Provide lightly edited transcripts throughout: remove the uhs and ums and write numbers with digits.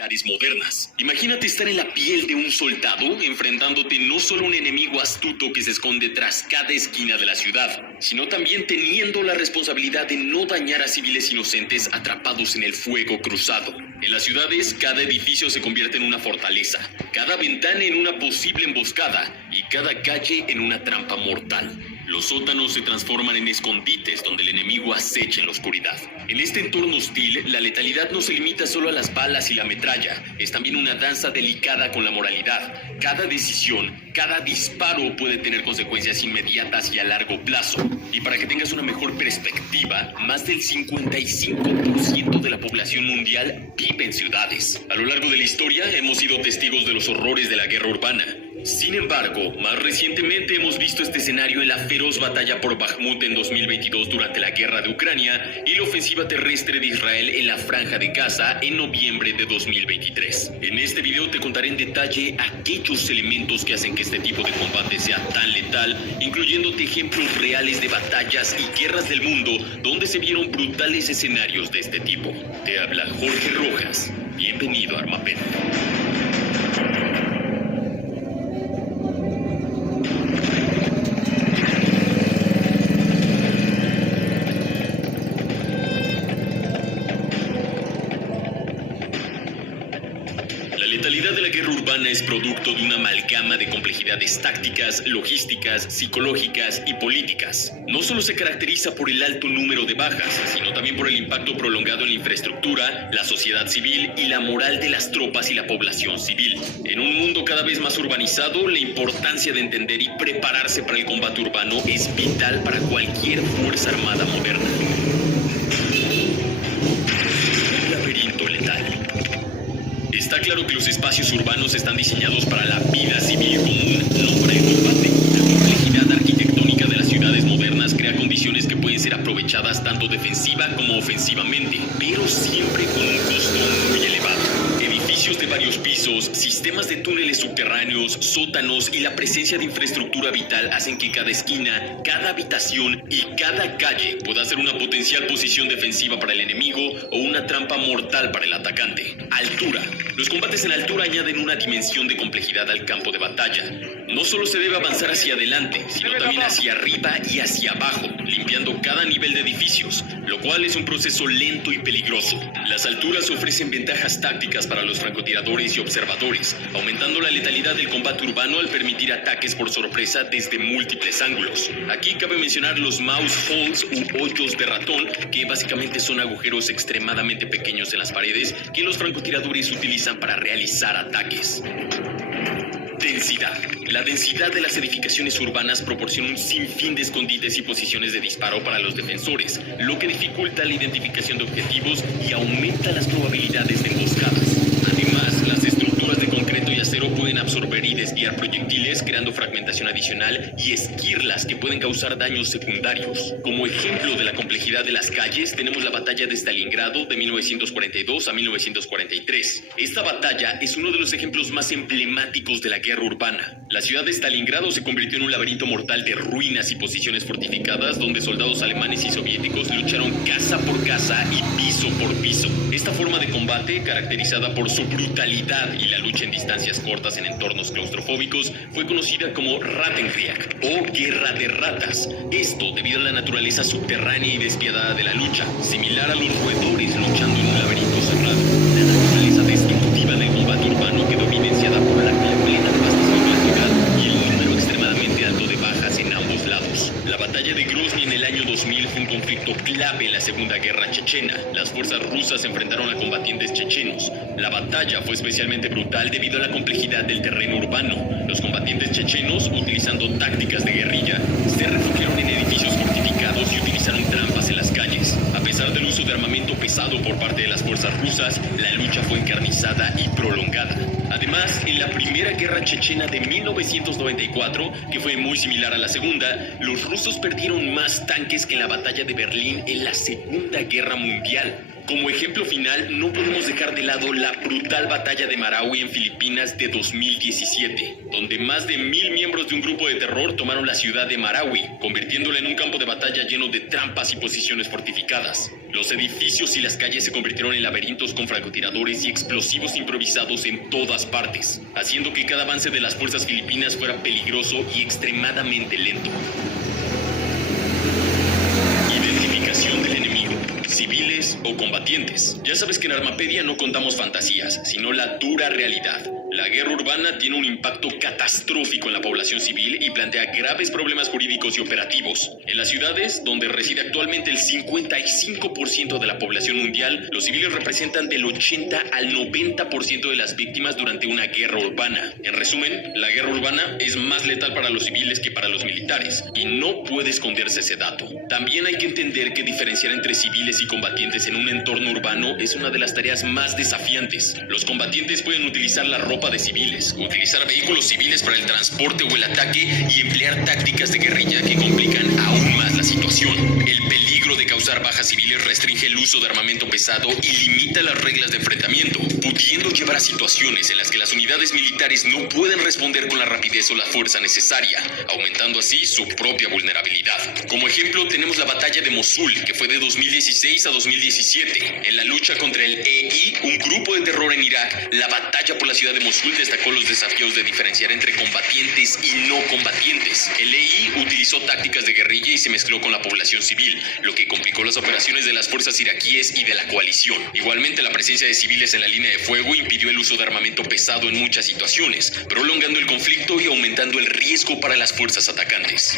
militares modernas. Imagínate estar en la piel de un soldado, enfrentándote no solo a un enemigo astuto que se esconde tras cada esquina de la ciudad, sino también teniendo la responsabilidad de no dañar a civiles inocentes atrapados en el fuego cruzado. En las ciudades, cada edificio se convierte en una fortaleza, cada ventana en una posible emboscada y cada calle en una trampa mortal. Los sótanos se transforman en escondites donde el enemigo acecha en la oscuridad. En este entorno hostil, la letalidad no se limita solo a las balas y la metralla. Es también una danza delicada con la moralidad. Cada decisión, cada disparo puede tener consecuencias inmediatas y a largo plazo. Y para que tengas una mejor perspectiva, más del 55% de la población mundial vive en ciudades. A lo largo de la historia, hemos sido testigos de los horrores de la guerra urbana. Sin embargo, más recientemente hemos visto este escenario en la feroz batalla por Bakhmut en 2022 durante la guerra de Ucrania y la ofensiva terrestre de Israel en la Franja de Gaza en noviembre de 2023. En este video te contaré en detalle aquellos elementos que hacen que este tipo de combate sea tan letal, incluyéndote ejemplos reales de batallas y guerras del mundo donde se vieron brutales escenarios de este tipo. Te habla Jorge Rojas. Bienvenido a Armapento. La letalidad de la guerra urbana es producto de una amalgama de complejidades tácticas, logísticas, psicológicas y políticas. No solo se caracteriza por el alto número de bajas, sino también por el impacto prolongado en la infraestructura, la sociedad civil y la moral de las tropas y la población civil. En un mundo cada vez más urbanizado, la importancia de entender y prepararse para el combate urbano es vital para cualquier fuerza armada moderna. Un laberinto letal. Está claro que los espacios urbanos están diseñados para la vida civil común, no para el combate. La complejidad arquitectónica de las ciudades modernas crea condiciones que pueden ser aprovechadas tanto defensiva como ofensivamente, pero siempre con un costo muy elevado. Edificios de varios pisos, sistemas de túneles subterráneos, sótanos y la presencia de infraestructura vital hacen que cada esquina, cada habitación y cada calle pueda ser una potencial posición defensiva para el enemigo o una trampa mortal para el atacante. Altura. Los combates en altura añaden una dimensión de complejidad al campo de batalla. No solo se debe avanzar hacia adelante, sino también hacia arriba y hacia abajo, limpiando cada nivel de edificios, lo cual es un proceso lento y peligroso. Las alturas ofrecen ventajas tácticas para los francotiradores y observadores, aumentando la letalidad del combate urbano al permitir ataques por sorpresa desde múltiples ángulos. Aquí cabe mencionar los mouse holes u hoyos de ratón, que básicamente son agujeros extremadamente pequeños en las paredes que los francotiradores utilizan para realizar ataques. Densidad. La densidad de las edificaciones urbanas proporciona un sinfín de escondites y posiciones de disparo para los defensores, lo que dificulta la identificación de objetivos y aumenta las probabilidades de emboscadas. Además, las estructuras de concreto y acero pueden absorber y desviar proyectiles, creando fragmentación adicional y esquirlas que pueden causar daños secundarios. Como ejemplo de la complejidad de las calles, tenemos la batalla de Stalingrado de 1942 a 1943. Esta batalla es uno de los ejemplos más emblemáticos de la guerra urbana. La ciudad de Stalingrado se convirtió en un laberinto mortal de ruinas y posiciones fortificadas donde soldados alemanes y soviéticos lucharon casa por casa y piso por piso. Esta forma de combate, caracterizada por su brutalidad y la lucha en distancias cortas en entornos claustrofóbicos, fue conocida como Rattenkrieg o Guerra de Ratas. Esto debido a la naturaleza subterránea y despiadada de la lucha, similar a los roedores luchando en un laberinto cerrado. La naturaleza destructiva del combate urbano quedó evidenciada por la plena devastación de la ciudad y el número extremadamente alto de bajas en ambos lados. La batalla de Grozny en el año 2000 fue un conflicto clave en la Segunda Guerra Chechena. Las fuerzas rusas se enfrentaron a combatientes chechenos. La batalla fue especialmente brutal debido a la complejidad del terreno urbano. Los combatientes chechenos, utilizando tácticas de guerrilla, se refugiaron en edificios fortificados y utilizaron trampas en las calles. A pesar del uso de armamento pesado por parte de las fuerzas rusas, la lucha fue encarnizada y prolongada. Además, en la Primera Guerra Chechena de 1994, que fue muy similar a la Segunda, los rusos perdieron más tanques que en la batalla de Berlín en la Segunda Guerra Mundial. Como ejemplo final, no podemos dejar de lado la brutal batalla de Marawi en Filipinas de 2017, donde más de 1000 miembros de un grupo de terror tomaron la ciudad de Marawi, convirtiéndola en un campo de batalla lleno de trampas y posiciones fortificadas. Los edificios y las calles se convirtieron en laberintos con francotiradores y explosivos improvisados en todas partes, haciendo que cada avance de las fuerzas filipinas fuera peligroso y extremadamente lento. Identificación del enemigo. Civiles o combatientes. Ya sabes que en Armapedia no contamos fantasías, sino la dura realidad. La guerra urbana tiene un impacto catastrófico en la población civil y plantea graves problemas jurídicos y operativos. En las ciudades, donde reside actualmente el 55% de la población mundial, los civiles representan del 80 al 90% de las víctimas durante una guerra urbana. En resumen, la guerra urbana es más letal para los civiles que para los militares, y no puede esconderse ese dato. También hay que entender que diferenciar entre civiles y combatientes en un entorno urbano es una de las tareas más desafiantes. Los combatientes pueden utilizar la ropa de civiles, utilizar vehículos civiles para el transporte o el ataque y emplear tácticas de guerrilla que complican aún más la situación. El peligro de causar bajas civiles restringe el uso de armamento pesado y limita las reglas de enfrentamiento, pudiendo llevar a situaciones en las que las unidades militares no pueden responder con la rapidez o la fuerza necesaria, aumentando así su propia vulnerabilidad. Como ejemplo, tenemos la batalla de Mosul, que fue de 2016 a 2017. En la lucha contra el EI, un grupo de terror en Irak, la batalla por la ciudad de Mosul destacó los desafíos de diferenciar entre combatientes y no combatientes. El EI utilizó tácticas de guerrilla y se mezcló con la población civil, lo que complicó las operaciones de las fuerzas iraquíes y de la coalición. Igualmente, la presencia de civiles en la línea de fuego impidió el uso de armamento pesado en muchas situaciones, prolongando el conflicto y aumentando el riesgo para las fuerzas atacantes.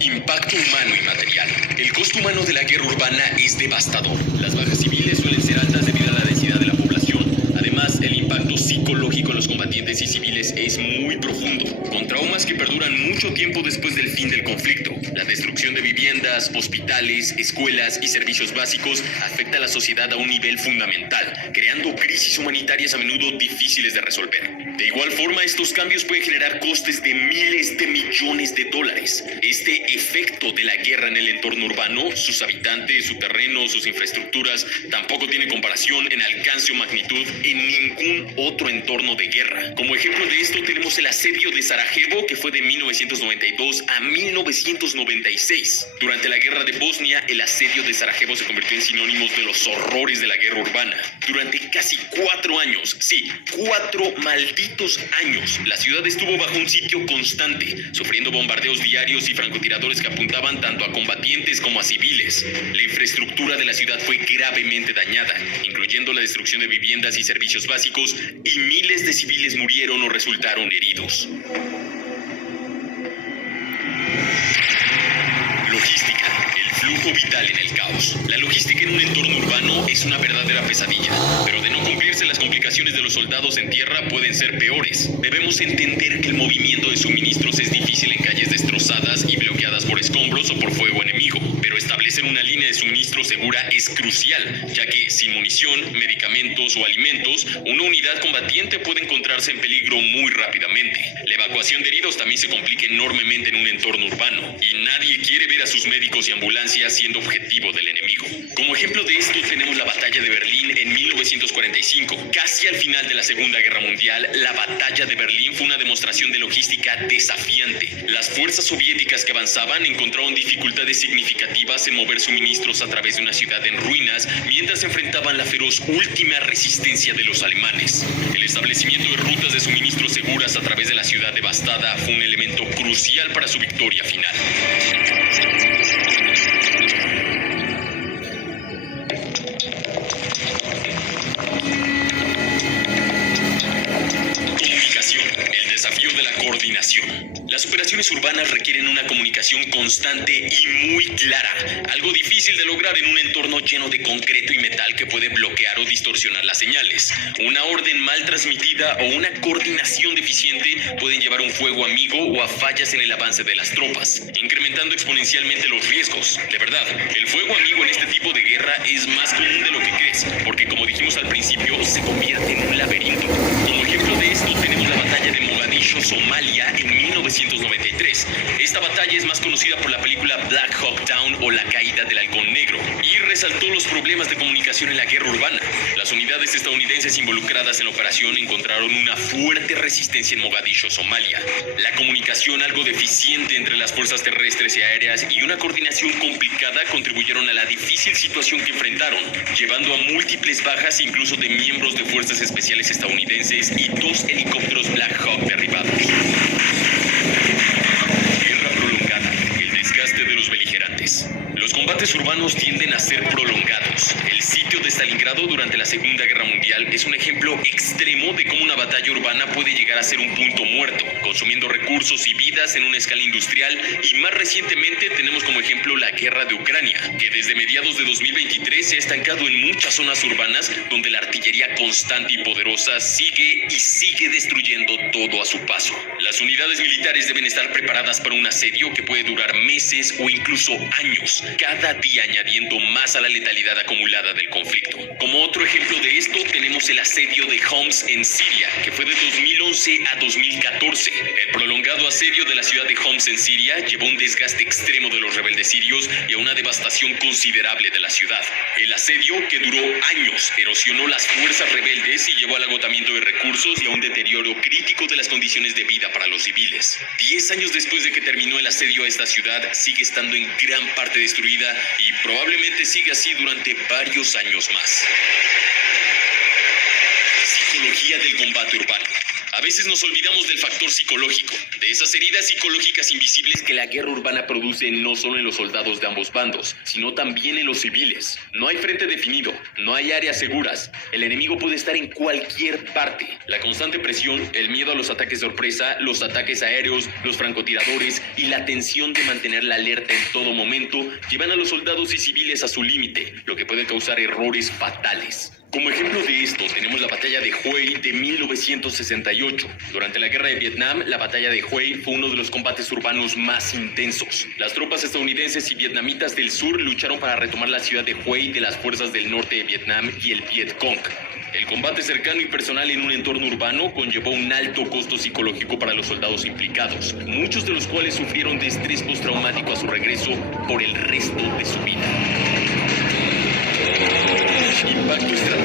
Impacto humano y material. El costo humano de la guerra urbana es devastador. Las bajas civiles suelen ser altas debido a la densidad de la población. Además, el impacto psicológico en los combatientes y civiles es muy profundo, con traumas que perduran mucho tiempo después del fin del conflicto. La destrucción de viviendas, hospitales, escuelas y servicios básicos afecta a la sociedad a un nivel fundamental, creando crisis humanitarias a menudo difíciles de resolver. De igual forma, estos cambios pueden generar costes de miles de millones de dólares. Este efecto de la guerra en el entorno urbano, sus habitantes, su terreno, sus infraestructuras, tampoco tiene comparación en alcance o magnitud en ningún otro entorno de guerra. Como ejemplo de esto tenemos el asedio de Sarajevo, que fue de 1992 a 1996. Durante la guerra de Bosnia, el asedio de Sarajevo se convirtió en sinónimos de los horrores de la guerra urbana. Durante casi 4 años, sí, 4 malditos años, la ciudad estuvo bajo un sitio constante, sufriendo bombardeos diarios y francotiradores que apuntaban tanto a combatientes como a civiles. La infraestructura de la ciudad fue gravemente dañada, incluyendo la destrucción de viviendas y servicios básicos, y miles de civiles murieron o resultaron heridos. Logística, el flujo vital en el caos. La logística en un entorno urbano es una verdadera pesadilla, pero de no cumplirse, las complicaciones de los soldados en tierra pueden ser peores. Debemos entender que el movimiento de suministros es difícil en calles destrozadas y bloqueadas por escombros o por fuego enemigo, pero establecer una línea de suministro segura es crucial, ya que sin munición, medicamentos o alimentos, una unidad combatiente puede encontrarse en peligro muy rápidamente. La evacuación de heridos también se complica enormemente en un entorno urbano, y nadie quiere ver a sus médicos y ambulancias siendo objetivo del enemigo. Como ejemplo de esto tenemos la batalla de Berlín en 1945. Casi al final de la Segunda Guerra Mundial, la batalla de Berlín fue una demostración de logística desafiante. Las fuerzas soviéticas que avanzaban encontraron dificultades significativas en mover suministros a través de una ciudad en ruinas, mientras enfrentaban la feroz última resistencia de los alemanes. El establecimiento de rutas de suministro seguras a través de la ciudad devastada fue un elemento crucial para su victoria final. Comunicación, el desafío de la coordinación. Las operaciones urbanas requieren una comunicación constante y muy clara, algo difícil de lograr en un entorno lleno de concreto y metal que puede bloquear o distorsionar las señales. Una orden mal transmitida o una coordinación deficiente pueden llevar a un fuego amigo o a fallas en el avance de las tropas, incrementando exponencialmente los riesgos. De verdad, el fuego amigo en este tipo de guerra es más común de lo que crees, porque como dijimos al principio, se convierte en un laberinto. Como ejemplo de esto tenemos la batalla de Mogadishu Mogadiscio, Somalia, en 1993. Esta batalla es más conocida por la película Black Hawk Down o La caída del halcón negro, y resaltó los problemas de comunicación en la guerra urbana. Las unidades estadounidenses involucradas en la operación encontraron una fuerte resistencia en Mogadiscio, Somalia. La comunicación algo deficiente entre las fuerzas terrestres y aéreas y una coordinación complicada contribuyeron a la difícil situación que enfrentaron, llevando a múltiples bajas incluso de miembros de fuerzas especiales estadounidenses y 2 helicópteros Black Hawk derribados. Guerra prolongada, el desgaste de los beligerantes. Los combates urbanos tienden a ser prolongados. El sitio de Stalingrado durante la Segunda Guerra Mundial es un ejemplo extremo de cómo una batalla urbana puede llegar a ser un punto muerto, consumiendo recursos y vidas en una escala industrial, y más recientemente tenemos como ejemplo la guerra de Ucrania, que desde mediados de 2023 se ha estancado en muchas zonas urbanas donde la artillería constante y poderosa sigue destruyendo todo a su paso. Las unidades militares deben estar preparadas para un asedio que puede durar meses o incluso años, cada día añadiendo más a la letalidad acumulada del conflicto. Como otro ejemplo de esto tenemos el asedio de Homs en Siria, que fue de 2011 a 2014. El prolongado asedio de la ciudad de Homs en Siria llevó a un desgaste extremo de los rebeldes sirios y a una devastación considerable de la ciudad. El asedio, que duró años, erosionó las fuerzas rebeldes y llevó al agotamiento de recursos y a un deterioro crítico de las condiciones de vida para los civiles. 10 años después de que terminó el asedio a esta ciudad, sigue estando en gran parte destruida y probablemente siga así durante varios años más. Psicología del combate urbano. A veces nos olvidamos del factor psicológico, de esas heridas psicológicas invisibles que la guerra urbana produce no solo en los soldados de ambos bandos, sino también en los civiles. No hay frente definido, no hay áreas seguras, el enemigo puede estar en cualquier parte. La constante presión, el miedo a los ataques sorpresa, los ataques aéreos, los francotiradores y la tensión de mantener la alerta en todo momento llevan a los soldados y civiles a su límite, lo que puede causar errores fatales. Como ejemplo de esto, tenemos la batalla de Hue de 1968. Durante la guerra de Vietnam, la batalla de Hue fue uno de los combates urbanos más intensos. Las tropas estadounidenses y vietnamitas del sur lucharon para retomar la ciudad de Hue de las fuerzas del norte de Vietnam y el Viet Cong. El combate cercano y personal en un entorno urbano conllevó un alto costo psicológico para los soldados implicados, muchos de los cuales sufrieron de estrés postraumático a su regreso por el resto de su vida. Impacto estratégico.